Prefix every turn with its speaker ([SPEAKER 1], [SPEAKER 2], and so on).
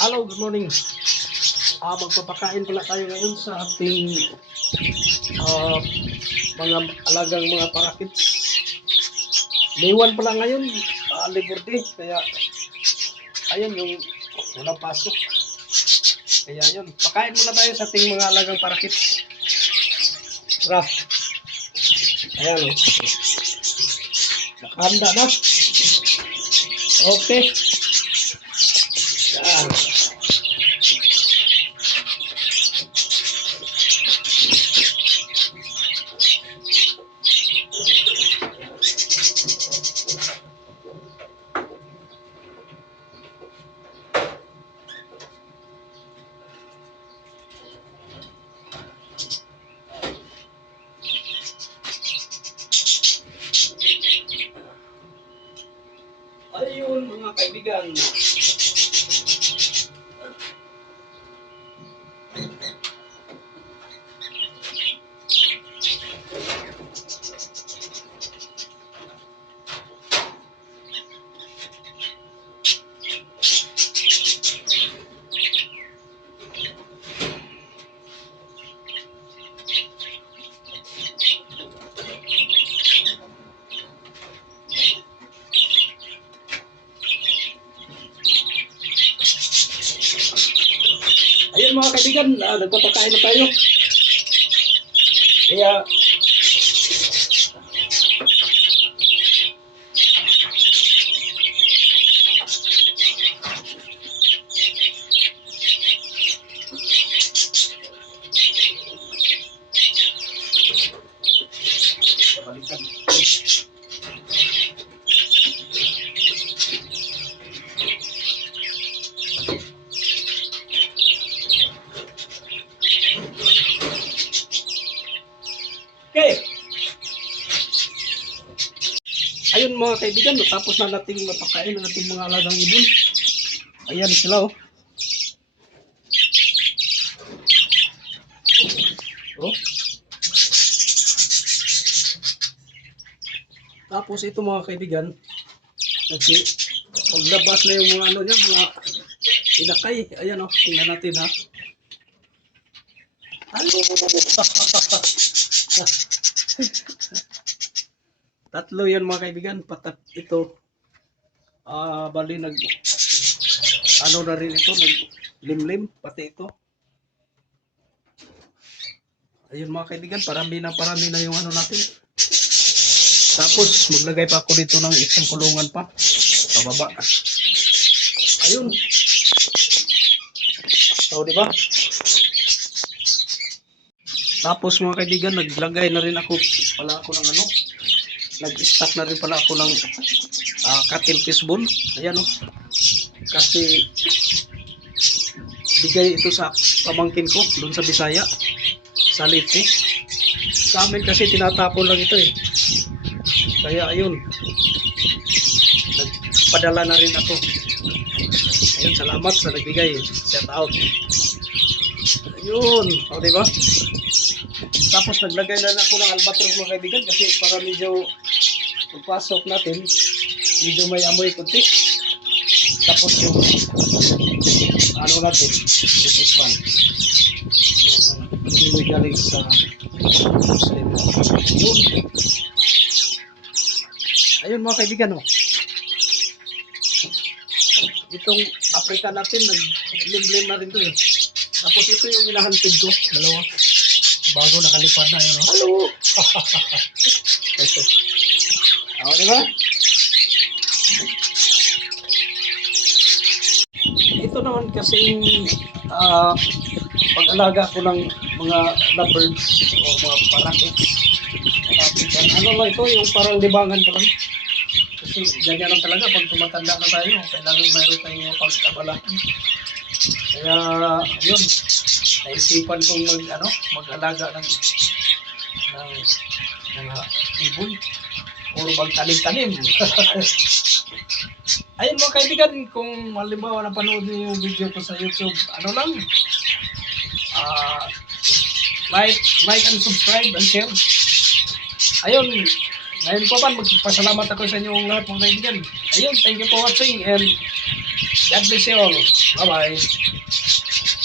[SPEAKER 1] Hello, good morning. Ah, magpapakain pala tayo ngayon sa ating ah, mga alagang mga parakits. Liwan pala ngayon, ah, Labor Day, kaya ayun yung walang pasok. Kaya yun, pakain muna tayo sa ating mga alagang parakits. Raf. Ayan o. Nakahanda na. Okay. Ayun mga kaibigan. Mga kaibigan, uh, nagpapakain na tayo. Kaya, Balikan. Okay. Ayun mga kaibigan, tapos na nating mapakain ng ating mga alagang ibon. Ayan sila oh. Oh. Tapos ito mga kaibigan, nagsi paglabas na yung mga ano niya, mga inakay. Ayan oh, tingnan natin ha. Hello. Tatlo yan mga kaibigan. Patat ito. Ah, bali nag ano na rin ito, nag limlim pati ito. Ayun mga kaibigan, parami na parami na yung ano natin. Tapos maglagay pa ako dito ng isang kulungan pa. Pababa. Ayun. So, di ba? Tapos mga kaibigan, naglagay na rin ako pala ako ng ano, nag-stock na rin pala ako ng uh, cattle fishbowl. Ayan o. Kasi bigay ito sa pamangkin ko doon sa Bisaya, sa Leyte. Sa amin kasi tinatapon lang ito eh. Kaya ayun, nagpadala na rin ako. Ayun, salamat sa nagbigay. Shout out. Ayun, o diba? Tapos naglagay na ako ng albatros mga kaibigan kasi para medyo pagpasok natin, medyo may amoy kunti. Tapos yung ano natin, electric fan. Yung Hindi galing sa. Yun. Ayun mga kaibigan oh. Itong Africa natin, nag-lim-lim na rin to eh. Tapos ito yung inahantid ko, dalawa bago nakalipad na yun. oh. Hello! Ako, di ba? Ito naman kasi ah pag-alaga ko ng mga lovebirds o mga. Kapitan. Ano lang ito, yung parang libangan ko lang. Kasi ganyan lang talaga pag tumatanda na tayo. Kailangan mayroon tayong mga pag-abalahan. Kaya, yun, naisipan kong mag, ano, mag-alaga ng mga ibon. Puro magtanim-tanim. Ayun mga kaibigan, kung halimbawa napanood niyo yung video ko sa YouTube, ano lang, ah, like, like and subscribe and share. Ayun, ngayon po ba, magpasalamat ako sa inyong lahat mga kaibigan. Ayun, thank you for watching and God bless you all. Bye-bye.